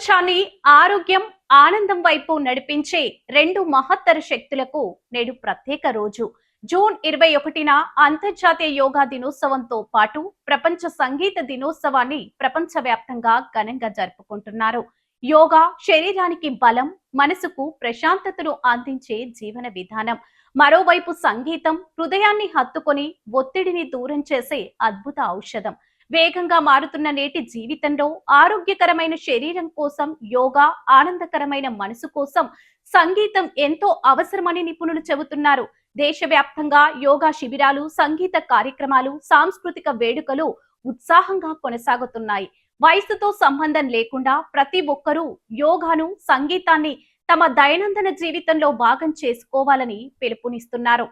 ప్రపంచాన్ని ఆరోగ్యం, ఆనందం వైపు నడిపించే రెండు మహత్తర శక్తులకు నేడు ప్రత్యేక రోజు. జూన్ 21న అంతర్జాతీయ యోగా దినోత్సవంతో పాటు ప్రపంచ సంగీత దినోత్సవాన్ని ప్రపంచవ్యాప్తంగా ఘనంగా జరుపుకుంటున్నారు. యోగా శరీరానికి బలం, మనసుకు ప్రశాంతతను అందించే జీవన విధానం. మరోవైపు సంగీతం హృదయాన్ని హత్తుకొని ఒత్తిడిని దూరం చేసే అద్భుత ఔషధం. వేగంగా మారుతున్న నేటి జీవితంలో ఆరోగ్యకరమైన శరీరం కోసం యోగా, ఆనందకరమైన మనసు కోసం సంగీతం ఎంతో అవసరమని నిపుణులు చెబుతున్నారు. దేశవ్యాప్తంగా యోగా శిబిరాలు, సంగీత కార్యక్రమాలు, సాంస్కృతిక వేడుకలు ఉత్సాహంగా కొనసాగుతున్నాయి. వయసుతో సంబంధం లేకుండా ప్రతి ఒక్కరూ యోగాను, సంగీతాన్ని తమ దైనందిన జీవితంలో భాగం చేసుకోవాలని పిలుపునిస్తున్నారు.